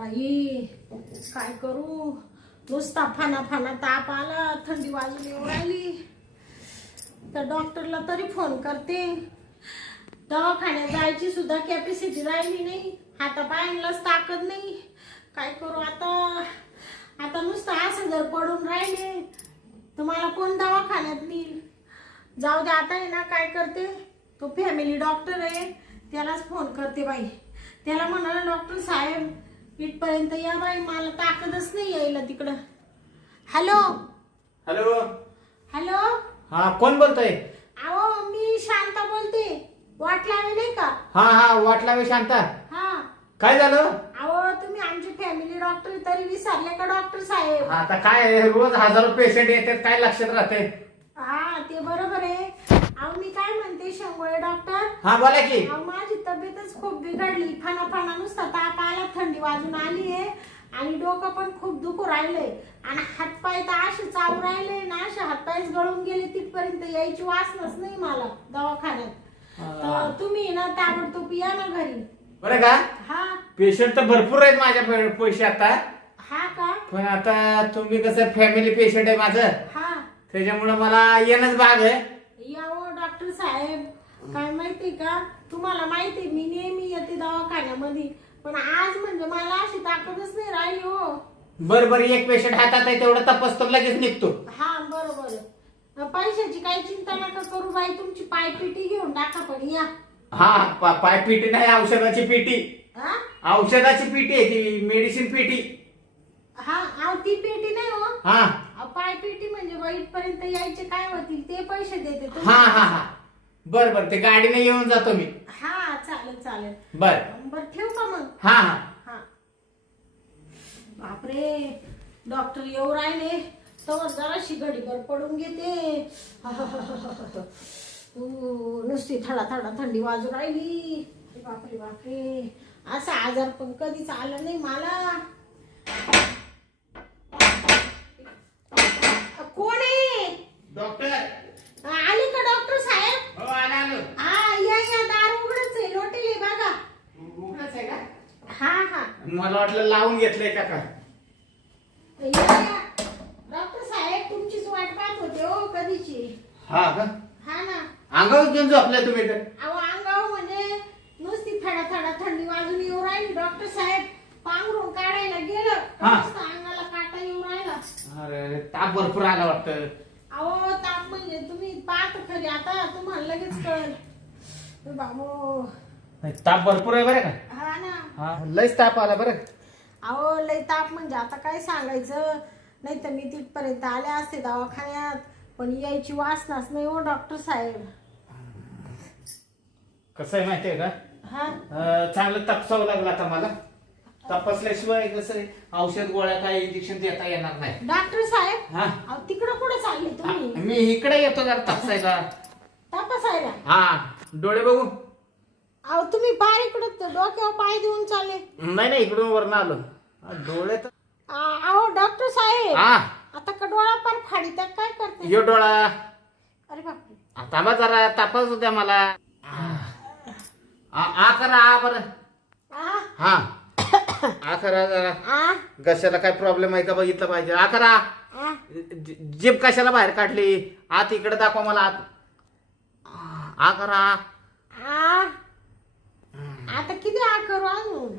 बाई काय करू? नुसता फाना फाना ताप आला थंडी वाजून येऊ राहिली. तर डॉक्टरला तरी फोन करते. दवाखान्यात जायची सुद्धा कॅपॅसिटी राहिली नाही. आता हातापायांनाच ताकद नाही. काय करू आता? आता नुसतं असं जर पडून राहिले तर मला कोण दवाखान्यात नेईल? जाऊ दे आता आहे ना काय करते? तो फॅमिली डॉक्टर आहे. त्यालाच फोन करते बाई. त्याला म्हणाला डॉक्टर साहेब इथपर्यंत या बाई मला ताकदच नाही यायला तिकडं. हॅलो? हॅलो? हॅलो? हा कोण बोलतोय? अहो मी शांता बोलते. वाट लावली नाही का? हा हा वाटला वे शांता. हा. काय झालं? अहो तुम्ही आमचे फॅमिली डॉक्टर तरी विसरले का डॉक्टर साहेब? आता काय रोज हजारो पेशंट येतात काय लक्षात राहते हा ते बरोबर आहे. म्हणते शंभोळे डॉक्टर हा बोला की. अहो, माझी तब्येतच खूप बिघडली. फाना फाना नुसता ताप आला थंडी वाजून आली आहे. आणि डोकं पण खूप दुखू राहिलंय. आणि हातपाय तर असे चावू राहिले ना असे हातपायच गळून गेले तिथपर्यंत यायची वासनच नाही मला दवाखान्यात. तर तुम्ही ना ताबडतोब या ना घरी. बरं का? हा. पेशंट तर भरपूर आहेत माझ्या पैसे आता. हा का? पण आता तुम्ही कसं फॅमिली पेशंट आहे माझं. हा. त्याच्यामुळं मला येणंच भाग आहे. साहेब काय माहिती का? तुम्हाला माहिती मी नेहमी येते दवाखान्यामध्ये पण आज म्हणजे मला अशी ताकदच नाही राहिली हो. बर बर एक पेशंट हातात आहे तेवढं तपासतो लगेच निघतो. हा बरोबर. पैशाची काही चिंता नका करू बाई तुमची पायपिटी घेऊन टाका पण या. हा पा- पाय पेटी नाही औषधाची पेटी हा? औषधाची पेटी आहे ती मेडिसिन पेटी हा अहो, ती पेटी नाही हो. हा. अहो, पायपेटी म्हणजे वाईट पर्यंत यायचे काय होतील ते पैसे देते तुम्ही. हा हा हा. बर बर ते गाडीने येऊन जातो मी. हा चालेल चालेल. बर. बर ठेवू का मग? हा हा. हा. बापरे डॉक्टर येऊ राहिले. तर जराशी घडीभर पडून घेते. नुसती थडा थडा थंडी वाजू राहिली. बापरे बापरे. असा आजार पण कधीच आलं नाही मला कोण आहे डॉक्टर आले का डॉक्टर साहेब हो आला आलो हा या या दार उघडच आहे लोटेले बघा उघडच आहे का हा हा मला वाटलं लावून घेतलंय का काय. डॉक्टर साहेब तुमचीच वाट पाहत होते हो कधीची. हा का? हा ना. अंगावर घेऊन झोपलाय तुम्ही तर अहो अंगाव म्हणजे नुसती थडा थडा थंडी वाजून येऊ राहिली. डॉक्टर साहेब पांघरून काढायला गेलं. हा. अंगाला काटा येऊ राहिला. अरे ताप भरपूर आला वाटतं. अहो ताप म्हणजे तुम्ही पाहत खरी. आता तुम्हाला लगेच कळेल. बाबू. नाही, ताप भरपूर आहे बरं का? ना. हा. लयच ताप आला बरं. अहो लय ताप म्हणजे आता काय सांगायचं? नाही तर मी तिथपर्यंत आले असते दवाखान्यात पण यायची वासनाच नाही हो डॉक्टर साहेब. कसं आहे माहितीये का? हा? अं, चांगलं तपासावं लागलं आता मला. तपासल्याशिवाय कसं आहे, औषध गोळ्या काय इंजेक्शन देता येणार नाही. डॉक्टर साहेब हा. अहो तिकडं कुठं चालले तुम्ही? मी इकडे येतो जरा तपासायला. तपासायला? हा डोळे बघू अहो तुम्ही पार इकडं डोक्यावर पाय देऊन चालले. नाही नाही इकडून वरनं आलो. हा, डोळे तर आ- अहो डॉक्टर साहेब हा. आता का डोळा पार फाडी तर काय करते यो डोळा. अरे बापरे. आता जरा तपास द्या मला. आ आ करा आ बरं. आ? हा. आ करा जरा. आ? घशाला काय प्रॉब्लेम आहे का बघितलं पाहिजे. आ करा. आ? जि- जीभ कशाला बाहेर काढली? आत इकडे दाखवा मला आत. आ करा. आता किती करू अजून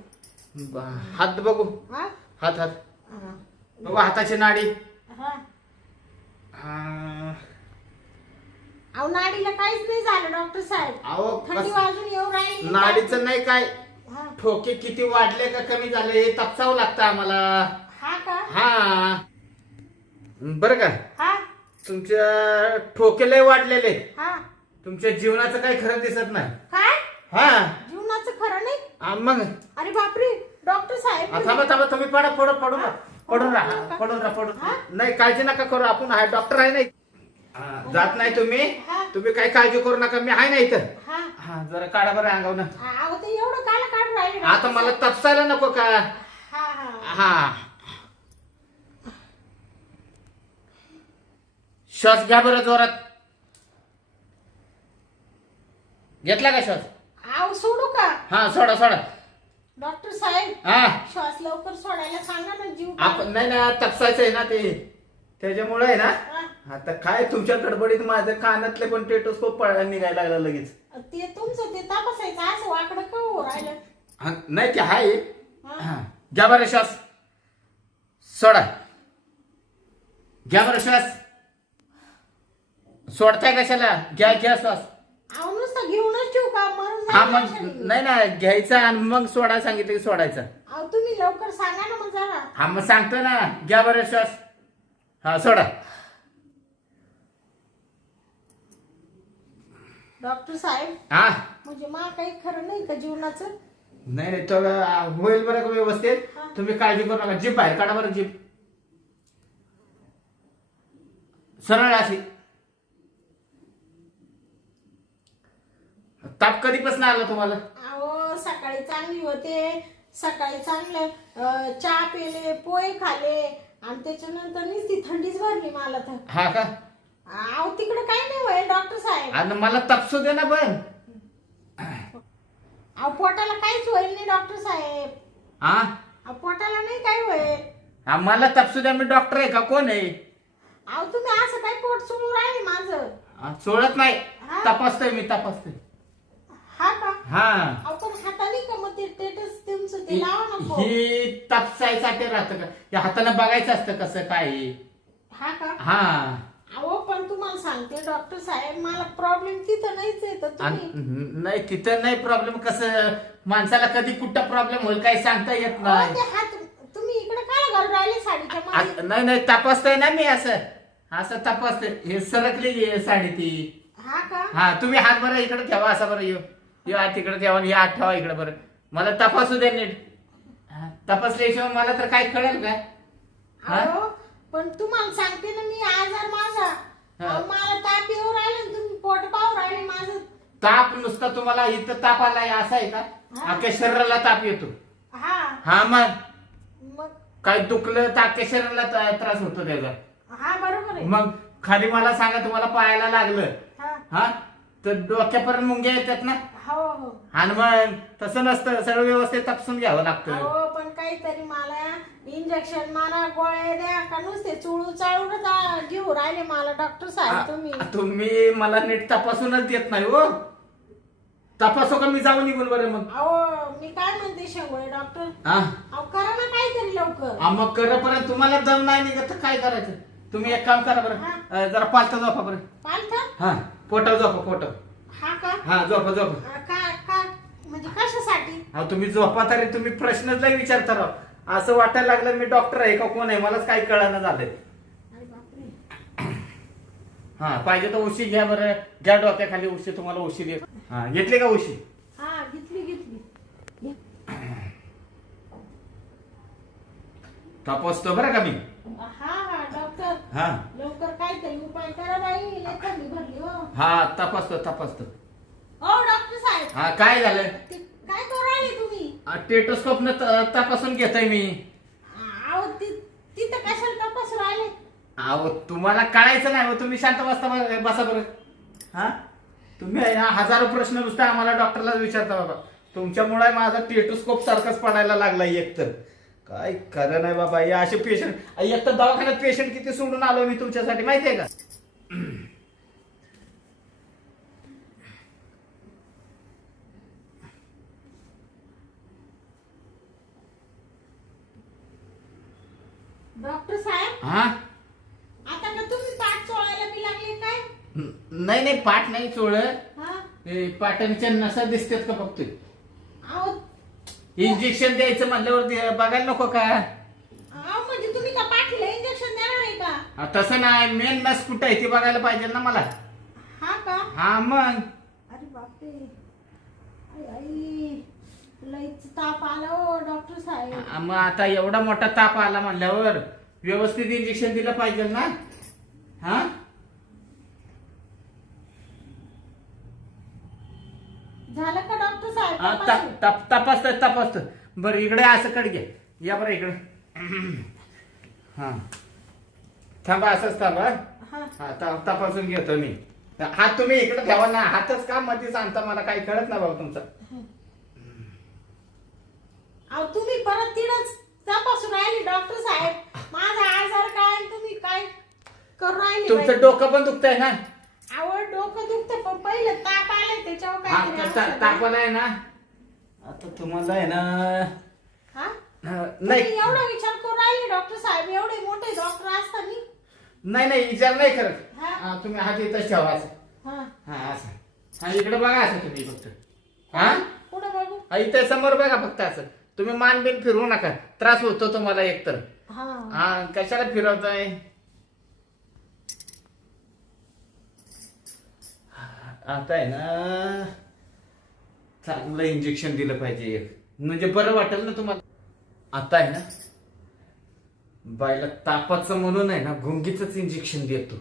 ब- हात बघू. हा? हात हात. हा. बघू हाताची नाडी. हा. आ, अहो नाडीला काहीच नाही झालं डॉक्टर साहेब. अहो थंडी कस- वाजून येऊ राहिली. नाडीचं नाही काय? हा ठोके किती वाढले का कमी झाले हे तपासावं लागतं आम्हाला. हा का? हा. बरं का? हा. तुमच्या ठोके लय वाढलेले. हा. तुमच्या जीवनाचं काही खरं दिसत नाही. काय? हा. जीवनाचं खरं नाही? मग. अरे बापरे डॉक्टर साहेब आ, थांबा थांबा तुम्ही पडा पडू पडू नका. पडून राहा पडून राहा पडून. हा? नाही काळजी नका करू आपण आहे डॉक्टर आहे नाही. हा, जात नाही तुम्ही. हा. तुम्ही काही काळजी करू नका मी आहे ना इथं. हा. हा जरा काढा बरं अंगावनं अहो ते एवढं काला काढून राहिले आता मला तपसायला नको का? हा हा. हा. श्वास घ्या बरं जोरात. घेतला का श्वास? अहो सोडू का? हा सोडा सोडा. डॉक्टर साहेब हा. श्वास लवकर सोडायला सांगा ना जीव आपण नाही ना तपसायचं आहे ना ते. त्याच्यामुळे आहे ना हा. आता काय तुमच्या गडबडीत माझ्या कानातले पण टेटोस्कोप पळायला निघायला लागला लगेच. ते तुमचं ते तपासायचं. असं वाकडं का हो राहिलं? हा, नाही ते आहे. हा? हा. घ्या बरं श्वास. सोडा. घ्या बरं श्वास. सोडताय कशाला? घ्या घ्या श्वास. का? हा जाईल मग. नाही ना घ्यायचा आणि मग सोडा सांगितलं की सोडायचं. अहो तुम्ही लवकर सांगा ना मग जरा. हा मग सांगतो ना. घ्या बरं श्वास. हा सोडा. डॉक्टर साहेब हा? म्हणजे मला काही खरं नाही का जीवनाचं? नाही नाही तर होईल बरं का व्यवस्थित? हा. तुम्ही काळजी करू नका. जीप बाहेर काढा बरं जीप. सरळ अशी. ताप कधीपासून आला तुम्हाला? अहो सकाळी चांगली होते. सकाळी चांगलं अं, चहा पिले पोहे खाले. आणि त्याच्यानंतर नुसती थंडीच भरली मला तर. हा का? अहो तिकडे काही नाही होईल डॉक्टर साहेब. आणि मला तपसू दे ना पण अहो पोटाला काहीच होईल नाही डॉक्टर साहेब. हा अहो पोटाला नाही काय होईल. हा, मला तपसू द्या मी डॉक्टर आहे का? कोण आहे? अहो तुम्ही असं काय पोट सुरू राहिले माझं. हा, सोडत नाही. हा. तपासतोय मी तपासतोय. हा. का हा. अहो पण हाताने का मग ते टेटस तुमचं ते लावा ना फोन. ही तपसायसाठी राहतं का? या हाताने बघायचं असतं कसं काय आहे. हा का? हा. अहो पण तुम्हाला सांगते डॉक्टर साहेब मला प्रॉब्लेम तिथं नाहीच आहे तर आणि तुम्ही नाही तिथं नाही प्रॉब्लेम कसं माणसाला कधी कुठं प्रॉब्लेम होईल काही सांगता येत अहो, नाही. ते हात तुम्ही इकडे काय घालून राहिले साडीच्या मध्ये आ- नाही नाही तपासतोय ना मी असं. असं तपासतोय. हे सरकलेली आहे साडी ती. हा का? हा तुम्ही हात बरं इकडे ठेवा असा बरं येऊ. यो तिकडे ठेवा आणि हे हात ठेवा इकडे बरं. मला तपासू द्या नीट. हा, तपासल्याशिवाय मला तर काय कळेल का? हा? अहो पण तुम्हाला सांगते ना मी आजार माझा. हा. अहो, मला ताप येऊ राहिले आणि तुम्ही पोट पाहू राहिले माझं. ताप नुसता तुम्हाला इथं ताप आलाय असं आहे का? हा. अख्ख्या शरीराला ताप येतो. हा. हा मग? मग? काय दुखलं तर अख्ख्या शरीराला ता- त्रास होतो त्याचा. हा बरोबर आहे. मग? खाली मला सांगा तुम्हाला पायाला लागलं. हा. हा? तर डोक्यापर्यंत मुंग्या येतात ना? हो. हो आणि मग तसं नसतं सगळं व्यवस्थित तपासून घ्यावं लागतं. अहो पण काहीतरी मला इंजेक्शन मारा गोळ्या द्या का नुसते चुळू चाळूनच आ- घेऊ राहिले मला डॉक्टर साहेब तुम्ही. आ- तुम्ही मला नीट तपासूनच देत नाही हो. तपासू का मी जाऊन निघून बरं मग. अहो मी काय म्हणते शेंगोळे डॉक्टर हा अहो करा ना काहीतरी लवकर. हा, मग करेपर्यंत तुम्हाला दम नाही निघत तर काय करायचं? तुम्ही एक काम करा बरं. हा. अं, जरा पालथा झोपा बरं. पालथा? हा. पोटाव झोपा पोटाव हा का? हा झोपा झोपा. अ, म्हणजे कशासाठी? हा तुम्ही झोपा तरी तुम्ही प्रश्नच नाही विचारता राव. असं वाटायला लागलं मी डॉक्टर आहे का कोण आहे? मलाच काही कळायला झालंय. अरे बापरे. हा पाहिजे तर उशी घ्या बरं. घ्या डोक्याखाली उशी तुम्हाला उशी दे. हा घेतली का उशी? हा घेतली घेतली. घे. तपासतो बरं का मी? हा हा डॉक्टर हा. काहीतरी उपाय करा बाई लय थंडी भरली हो. हा तपासतो तपासतो. हो डॉक्टर साहेब. हा काय झालं? ते काय करू राहिले तुम्ही? टेटोस्कोप न तपासून घेतोय मी. अहो ति- तिथं कशाला तपास राहिले? अहो तुम्हाला कळायचं नाही हो तुम्ही शांत बसता बसा बरं. हा? तुम्ही आहे ना हजारो प्रश्न नुसते आम्हाला डॉक्टरला विचारता बाबा. तुमच्यामुळे माझा टेटोस्कोप सारखाच पडायला लागलाय एकतर. काय खरं नाही बाबा हे असे पेशंट एक तर दवाखान्यात पेशंट किती सोडून आलो मी तुमच्यासाठी माहितीये का? डॉक्टर साहेब हा? आता का तुम्ही पाठ चोळायला लागले काय? न- नाही नाही पाठ नाही चोळ हा? पाटांच्या नसा दिसतात का बघतोय? इंजेक्शन द्यायचं म्हणल्यावर ते बघायला नको का? अहो म्हणजे तुम्ही का पाठीला इंजेक्शन देणार आहे का? हा, तसं नाही मेन नस कुठं आहे ते बघायला पाहिजे ना मला. हा का? हा मग. अरे बापरे. आई आई. लईच ताप आला हो डॉक्टर साहेब. आ, मग आता एवढा मोठा ताप आला म्हणल्यावर व्यवस्थित इंजेक्शन दिलं पाहिजे ना? हा? झालं का डॉक्टर साहेब? हा, तपासून? तप- तप- तपासतं तपासतं बरं इकडे असं कड घे. या बरं इकडे. हा. थांबा असंच थांबा हा. हा. त- तपासून घेतो मी. हात तुम्ही इकडे ठेवा ना. हातच का मध्ये सांगता मला काही कळत ना बाबा तुमचा. अहो तुम्ही परत तिडच तपासून राहिली डॉक्टर साहेब. माझा आजार काय आणि तुम्ही काय करू राहिले तुमचं बाई? डोकं पण दुखतंय ना. आवड डोकं दुखतं पण पहिलं ताप आलाय त्याच्यावर हा, काय ता- ता- आहे. ना? आता तुम्हाला आहे ना हा? अं, तुम्ही नाही एवढा विचार करू राहिले डॉक्टर साहेब एवढे मोठे डॉक्टर असताना? नाही नाही विचार नाही करत. हा. हा, तुम्ही हात इथंच ठेवा असं. हा. हा असं. हा इकडे बघा असं तुम्ही फक्त. हा? पुढे बघू. हा, इथे समोर बघा फक्त असं. तुम्ही मान बिन फिरवू नका. त्रास होतो तुम्हाला एकतर. हा. हा कशाला फिरवताय? आता आहे ना चांगलं इंजेक्शन दिलं पाहिजे. एक म्हणजे बरं वाटेल ना तुम्हाला. आता आहे ना बायला तापाचं म्हणून आहे ना गुंगीच इंजेक्शन देतो.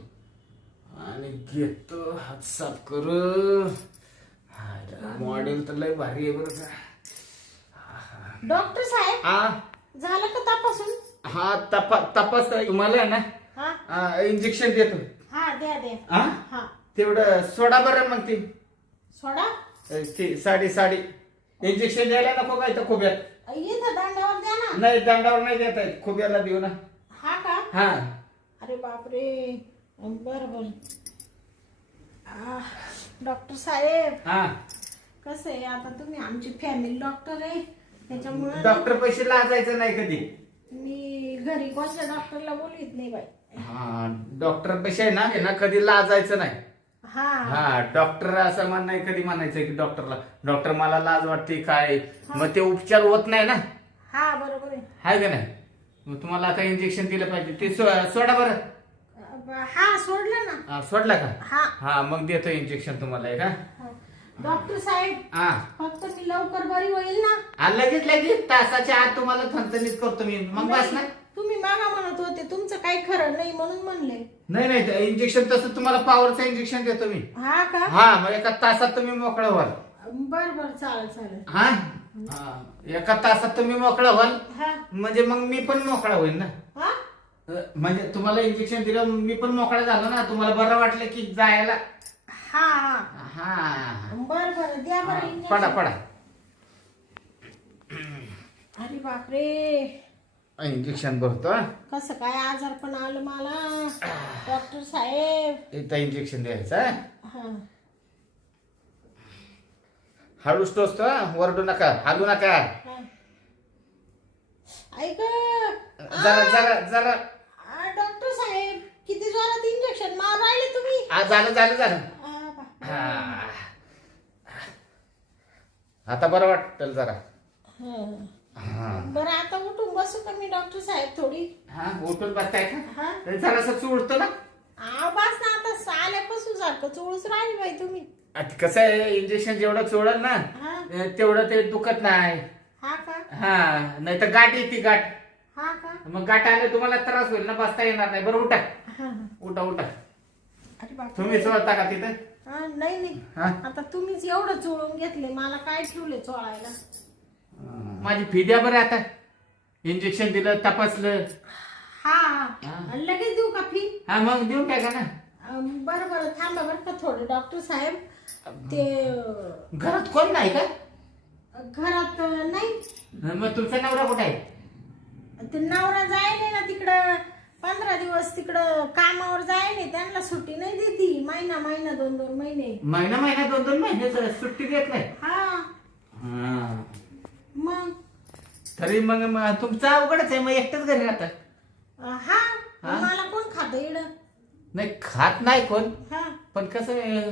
आणि घेतो हात साफ करू. मॉडेल तर लय भारी आहे बरं का. डॉक्टर साहेब हा? झालं का तपासून? हा तपा तपास तुम्हाला आहे ना हा. इंजेक्शन देतो. हा द्या द्या. हा हा. तेवढं सोडा बरं मग ती. सोडा? अ, ती साडी साडी. इंजेक्शन द्यायला नको काय तर खोब्यात? इथं दांडावर द्या ना. नाही दंडावर नाही देत आहे खोब्याला देऊ ना. हा का? हा. अरे बापरे. बर बर. डॉक्टर साहेब. हा. कसं आहे? आता तुम्ही आमची फॅमिली डॉक्टर आहे. त्याच्यामुळे डॉक्टर पैसे लाजायचं नाही कधी. मी घरी कोणत्या डॉक्टरला बोलवीत नाही बाई. हा डॉक्टर पैसे आहे ना हे ना कधी लाजायचं नाही. हा. हा डॉक्टर असं म्हण नाही कधी म्हणायचं की डॉक्टरला? डॉक्टर मला लाज वाटते काय? मग ते उपचार होत नाही ना? हा बरोबर आहे. हाय का नाही? मग तुम्हाला आता इंजेक्शन दिलं पाहिजे. ते सो- सोडा बरं. हा सोडलं ना. हा, सोडला का? हा. हा मग देतो इंजेक्शन तुम्हाला हे. का हा. डॉक्टर साहेब हा. फक्त मी लवकर बरी होईल ना? आ, लगेच लगेच. तासाच्या आत तुम्हाला थणथणीत करतो मी. मग बस ना. तुम्ही मागा म्हणत होते तुमचं काही खरं नाही म्हणून म्हणले. नाही नाही इंजेक्शन तसं तुम्हाला पॉवरचं इंजेक्शन देतो मी. हा का? हा मग एका तासात तुम्ही मोकळं व्हाल. बर बर चालेल चालेल. हा? हा. एका तासात तुम्ही मोकळं व्हाल. हा. म्हणजे मग मी पण मोकळा होईल ना? हा? अ, म्हणजे तुम्हाला इंजेक्शन दिलं मी पण मोकळा झालो ना? तुम्हाला बरं वाटलं की जायला? हा. हा. हा बर बर द्या हा, बरं इंजेक्शन. पडा पडा. अरे बापरे. इंजेक्शन भरतो. कसं काय आजार पण आलं मला डॉक्टर साहेब इथं इंजेक्शन द्यायचं हा. हा हळूच टोचतो हा. वरडू नका हालू नका. ऐक जरा जरा जरा डॉक्टर साहेब किती जोरात इंजेक्शन मार राहिले तुम्ही झालं झालं झालं आ. हा. आता बरं वाटतं जरा हा. हा. बरं आता उठून बसू का मी डॉक्टर साहेब थोडी? हा उठून बसताय का? हा. जरासं चुळतो ना? आवाज ना आता आल्यापासून सारखं चोळूच राहील बाई तुम्ही. आता कसं आहे इंजेक्शन जेवढं चोळल ना हा. तेवढं ते दुखत नाही. हा का? हा नाही तर गाठ येते गाठ. हा का? मग गाठ आले तुम्हाला त्रास होईल ना बसता येणार नाही. बरं उठा. हा हा. उठा उठा. अरे बापरे. तुम्ही चोळता का तिथं? हा, नाही नाही. हा? आता तुम्हीच एवढं चोळून घेतले मला काय ठेवले चोळायला? माझी फी द्या बरं आता. इंजेक्शन दिलं तपासलं. हा लगेच देऊ का फी हा मग देऊन टाका ना? बरं बरं थांबा बरं का थोडं डॉक्टर साहेब. ते घरात कोण नाही का? घरात नाही. मग तुमचा नवरा कुठे आहे? ते नवरा जायले ना तिकडं पंधरा दिवस तिकडं कामावर जायले त्यांना सुट्टी नाही देती. महिना महिना दोन दोन महिने. महिना महिना दोन दोन महिने सुट्टी देत नाही. हा. मग? तरी मग मग तुमचं अवघडच आहे मग एकटंच घरी राहतात अं, हा? हा? मला कोण खात इड? नाही खात नाही कोण. हा? पण कसं आहे,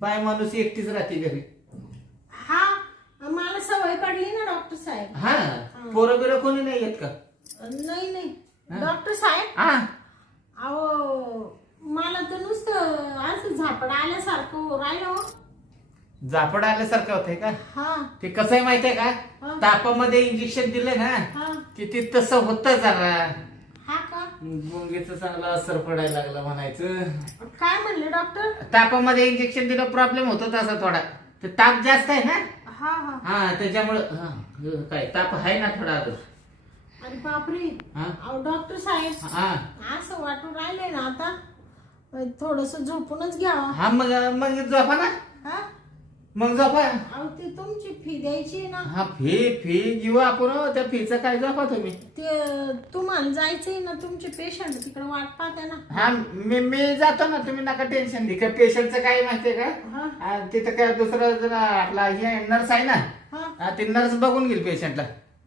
बाय माणूस एकटीच राहते घरी. हा? मला सवय पडली ना डॉक्टर साहेब. हा? पोरं बिरं कोणी नाही येत का? नाही नाही. हा? डॉक्टर साहेब? हा? अहो मला तर नुसतं असं झापड आल्यासारखं राहिलं हो. झापड आल्यासारखं होतंय का? हा. ते कसं आहे माहितीये का? हा. तापामध्ये इंजेक्शन दिलं ना हा. की ते तसं होतं जरा. हा का? गुंगीचं चांगला असर पडायला लागला म्हणायचं. काय म्हणले डॉक्टर तापामध्ये इंजेक्शन दिलं प्रॉब्लेम होतो तसा थोडा. ते ताप जास्त आहे ना? हा हा. हा त्याच्यामुळं हा, हे काय ताप आहे ना थोडा अजून. अरे बापरे. हा? अहो डॉक्टर साहेब हा. असं वाटून राहिले ना आता. थोडस झोपूनच घ्यावं. हा मग मग झोपा ना. हा? मग झोपा अहो ते तुमची फी द्यायची ना. हा फी फी घेऊ आपण हो, त्या फीचं काय झोपा तुम्ही. ते तुम्हाला जायचंय ना तुमचे पेशंट तिकडे वाट पाहते ना. हा मी मी जातो ना तुम्ही नका टेन्शन घे का पेशंटचं काय माहितीये का? हा. आ, तिथं काय दुसरं जण आपला हे नर्स आहे ना हा. ती नर्स बघून घेईल पेशंटला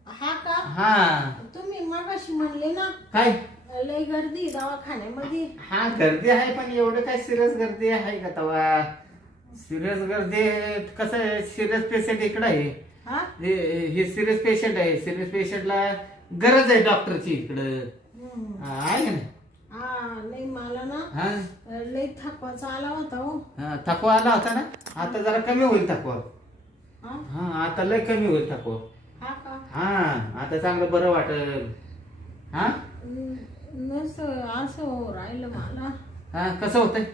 हा का? हा. तुम्ही मगाशी म्हणले ना काय? लय गर्दी दवाखान्यामध्ये. हा गर्दी आहे पण एवढं काय सिरियस गर्दी आहे का तवा? सिरियस गर्दी कसं आहे सिरियस पेशंट इकडं आहे. हा? हे हे सिरियस पेशंट आहे. सिरियस पेशंटला गरज आहे डॉक्टरची इकडं. हम्म. हा, आहे ना? हा नाही मला ना हा? लय थकवाचा आला होता हो. हा, थकवा आला होता ना? आता जरा कमी होईल थकवा. हा? हा आता लय कमी होईल थकवा. हा का? हा आता चांगलं बरं वाटेल. हा? न- नसं असं हो राहिलं मला. हा कसं होतंय?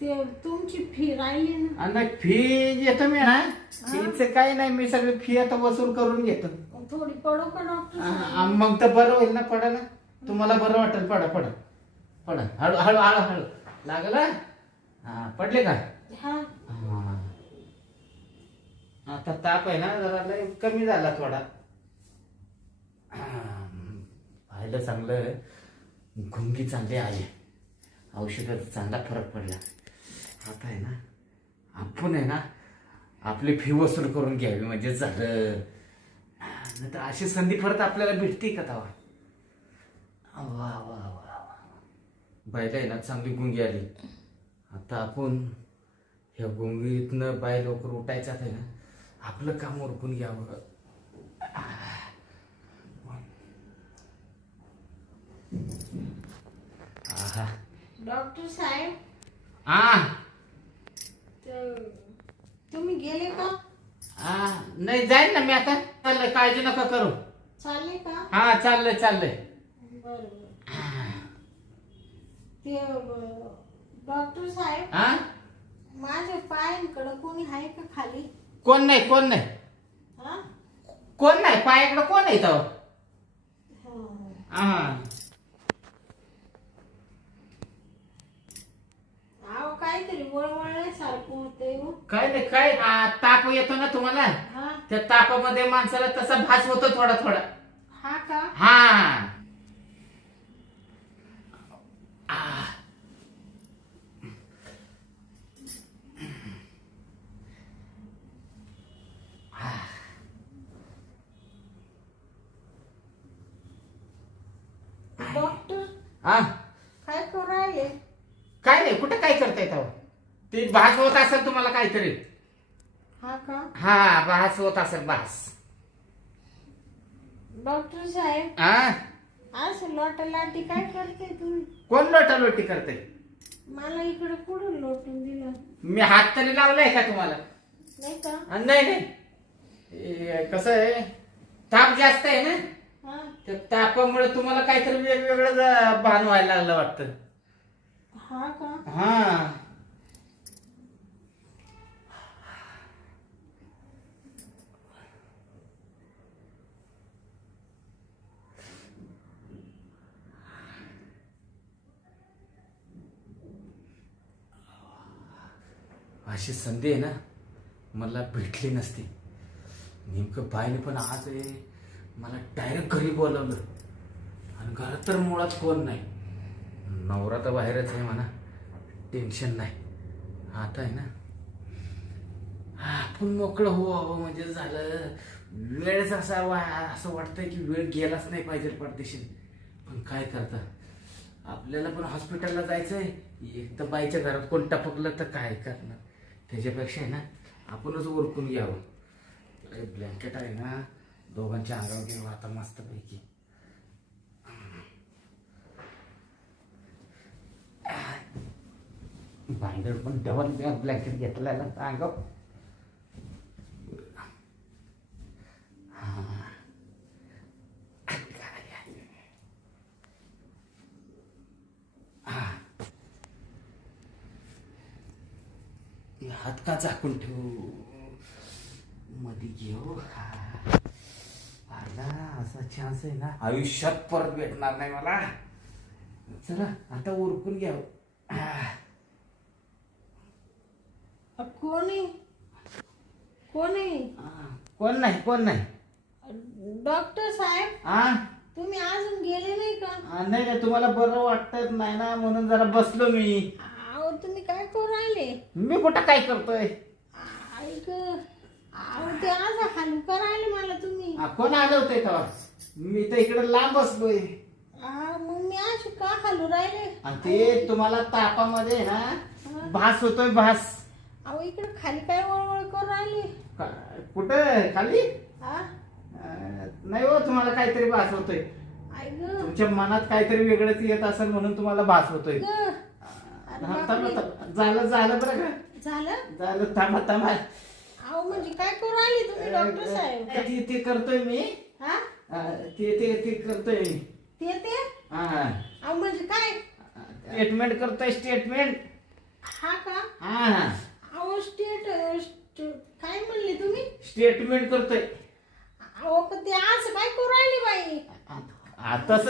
ते तुमची फी राहिली ना? आणि फी घेतो मी ना फीचं काही नाही मी सगळी फी आता वसूल करून घेतो. थोडी पडो का डॉक्टर हा, मग तर बरं होईल ना पडा ना. तुम्हाला बरं वाटेल पडा पडा. पडा. हळू हळू हळू हळू. लागला? हा पडले का? हा. हा. आता ताप आहे ना जरा लय कमी झाला थोडा. हा. पाहिलं चांगलं. घुंगी चांगली आली औषधाचा चांगला फरक पडला. आता आहे ना आपण आहे ना आपली फी वसूल करून घ्यावी म्हणजे झालं. नाही तर अशी संधी परत आपल्याला भेटते का तवा वा वा वा वा. बायला आहे ना चांगली गुंगी आली. आता आपण ह्या गुंगीतनं बाय लवकर उठायचं आहे ना आपलं काम उरकून घ्यावं. आहा. डॉक्टर साहेब. आ. ते- तुम्ही गेले का? आ नाही जाईल ना मी आता. चाललंय काळजी नका करू. चालले का? हा चाललंय चाललंय. बरं बरं ते अं, डॉक्टर साहेब हा? माझ्या पायांकडे कोणी आहे का खाली? कोण नाही कोण नाही. हा? कोण नाही? पायाकडे कोण आहे तो हा. हा. अहो काहीतरी वळवळल्यासारखं होतंय हो. काय नाही काय आ, ताप येतो ना तुम्हाला? हा. त्या तापामध्ये माणसाला तसा भास होतो थोडा थोडा. हा का? हा. आ. डॉक्टर हा काय करू राहिले? काय नाही कुठं काय करताय तेव्हा? ती भास होत असेल तुम्हाला काहीतरी. हा का? हा भास होत असेल भास डॉक्टर साहेब हा असं लोटा लाटी काय करते तुम्ही? कोण लोटालोटी करते मला इकडे कुठून लोटून दिलं? मी हात तरी लावलाय का तुम्हाला? नाही का? नाही नाही. ए, कसं आहे? ताप जास्त आहे ना? हा. त्या तापामुळे तुम्हाला काहीतरी वेगवेगळं ज- भान व्हायला लागलं वाटतं. हा का हा अशी संधी आहे ना मला भेटली नसती. नेमकं बाईने पण आज आहे मला डायरेक्ट घरी बोलवलं. आणि घरात तर मुळात कोण नाही. नवरा तर बाहेरच आहे म्हणा. टेन्शन नाही. आता आहे ना. आपण मोकळं हो हवं म्हणजे झालं. वेळच असा असं वाटतंय की वेळ गेलाच नाही पाहिजे परदेशी. पण काय करता? आपल्याला पण हॉस्पिटलला जायचं आहे एक तर बाईच्या घरात कोण टपकलं तर काय करणार? त्याच्यापेक्षा आहे ना आपणच ओळखून घ्यावं. अरे ब्लँकेट आहे ना. दोघांच्या अंगावर घ्यावं आता मस्तपैकी. बाहेर पण डबल ब्लँकेट घेतलेला. ना हात का झाकून ठेवू? मध्ये घेऊ? हा. आला असा चान्स आहे ना. आयुष्यात परत भेटणार नाही मला. चला आता उरकून घ्यावं. कोणी कोण हा, कोण नाही कोण नाही. डॉक्टर साहेब हा तुम्ही अजून गेले नाही का? हा, नाही नाही तुम्हाला बरं वाटत नाही ना म्हणून जरा बसलो मी. अहो तुम्ही काय करू राहिले? मी कुठं काय करतोय? ऐक अहो ते आज हलका राहिले मला तुम्ही? हा, कोण आलं होते तेव्हा मी तर इकडे लांब बसलोय आ, मग मी अशी का हलू राहिले? आणि ते तुम्हाला तापामध्ये ना भास होतोय भास. अहो इकडे खाली काय वळवळ करू राहिले? का- कुठं खाली? हा? अं, नाही हो तुम्हाला काहीतरी भास होतोय. तुमच्या मनात काहीतरी वेगळंच येत असेल म्हणून तुम्हाला भास होतोय. ग. अरे हा, बापरे. थांबा, थांबा. झालं झालं बरं का? झालं? झालं थांबा थांबा. अहो म्हणजे काय करू राहिले तुम्ही डॉक्टर साहेब? ते ते करतोय मी. हा? अं, ते ते ते करतोय. मी ते ते? हा. अहो म्हणजे काय? स्टेटमेंट करतोय स्टेटमेंट हा का? हा हा. अहो स्टेट स्टे- काय म्हणले तुम्ही? स्टेटमेंट करतोय. अहो पण ते असं काय करू राहिले बाई. तस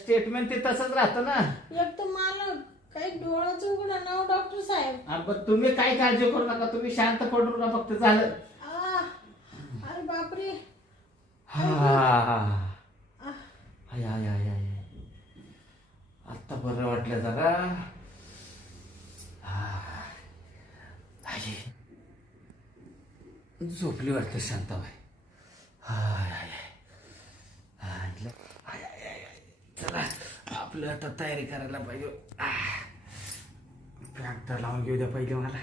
स्टेटमेंट ते तसंच राहतं ना. एक तर मला काही डोळाच उघडा ना हो, डॉक्टर साहेब. हा, पण तुम्ही काय काळजी करू नका तुम्ही शांत पडू नका फक्त झालं. आ, अरे बापरे. हा. आय आय आय आय. आता बरं वाटलं जरा. हा. आई झोपली वाटतं शांताबाई हाय आय आय. चला आपलं आता तयारी करायला पाहिजे. पॅक तर लावून घेऊ द्या पहिले मला.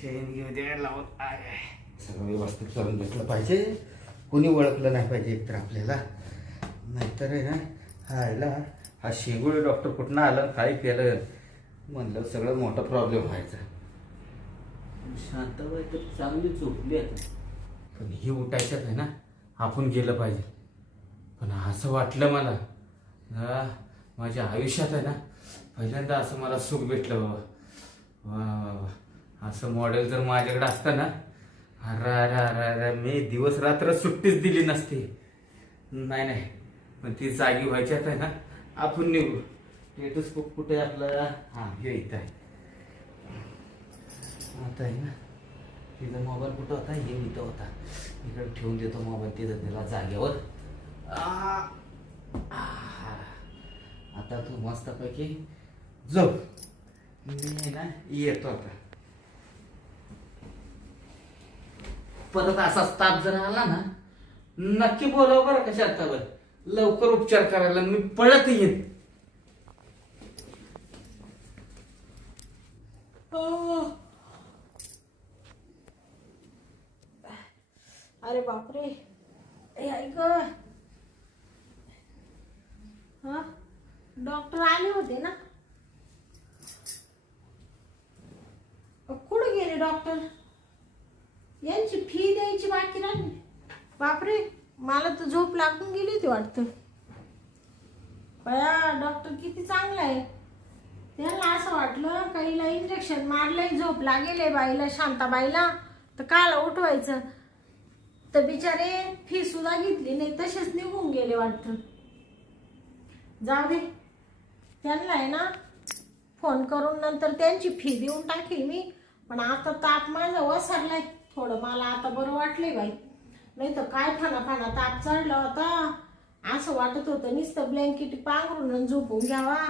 चेन घेऊ द्या लावून. आय आय. सगळं व्यवस्थित करून घेतलं पाहिजे. कोणी ओळखलं नाही पाहिजे एकतर आपल्याला. नाहीतर आहे ना हायला हा शेगुळे डॉक्टर कुठनं आलं काय केलं? म्हणलं सगळं मोठा प्रॉब्लेम व्हायचा. शांताबाई तर चांगली झोपली आता. पण ही उठायच्यात आहे ना आपण गेलं पाहिजे. पण असं वाटलं मला माझ्या आयुष्यात आहे ना पहिल्यांदा असं मला सुख भेटलं बाबा. वा वा वा. असं मॉडेल जर माझ्याकडे असतं ना अरे अरे अरे अरे मी दिवस रात्र सुट्टीच दिली नसती. नाही नाही. पण ती जागी व्हायच्यात आहे ना आपण निघू. टेटोस्कोप कुठे आपला? हां हे इथं आहे. आता आहे ना. तिथं मोबाईल कुठं होता? हे इथं होता. इकडे ठेवून देतो मोबाईल तिथं त्याला जागेवर. आ, आता तू मस्तपैकी झोप. मी ना येतो आता. परत असाच ताप जर आला ना नक्की बोलाव बरं का बर लवकर उपचार करायला मी पळत येईन. हो. अरे बापरे. ऐक. हा? डॉक्टर आले होते ना? कुठं गेले डॉक्टर? यांची फी द्यायची बाकी राहिली. बापरे मला तर झोप लागून गेली होती वाटतं. बया डॉक्टर किती चांगला आहे. त्यांना असं वाटलं काहीला इंजेक्शन मारलंय झोप लागेल बाईला शांताबाईला. तर काला उठवायचं. तर बिचारे फी सुद्धा घेतली नाही तसेच निघून गेले वाटतं. जाऊ दे. त्यांना आहे ना फोन करून नंतर त्यांची फी देऊन टाकेल मी. पण आता ताप माझा वसरलाय थोडं. मला आता बरं वाटलंय बाई. नाही तर काय फाना फाना ताप चढला होता. असं वाटत होतं नुसतं ब्लँकेट पांघरून आणि झोपून घ्यावा.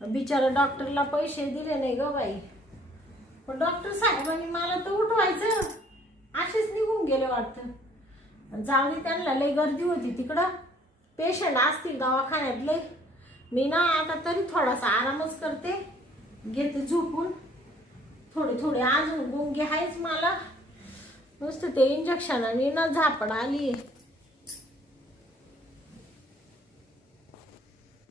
बिचारा डॉक्टरला पैसे दिले नाही ग बाई. पण डॉक्टर साहेबांनी मला तर उठवायचं. असेच निघून गेले वाटतं. जाऊ दे त्यांना लई गर्दी होती तिकडं. पेशंट असतील दवाखान्यात लई मी ना आता तरी थोडासा आरामच करते. घेते झोपून. थोडे थोडे अजून गुंगे आहेच मला. नुसतं ते इंजेक्शनाने ना झापड आली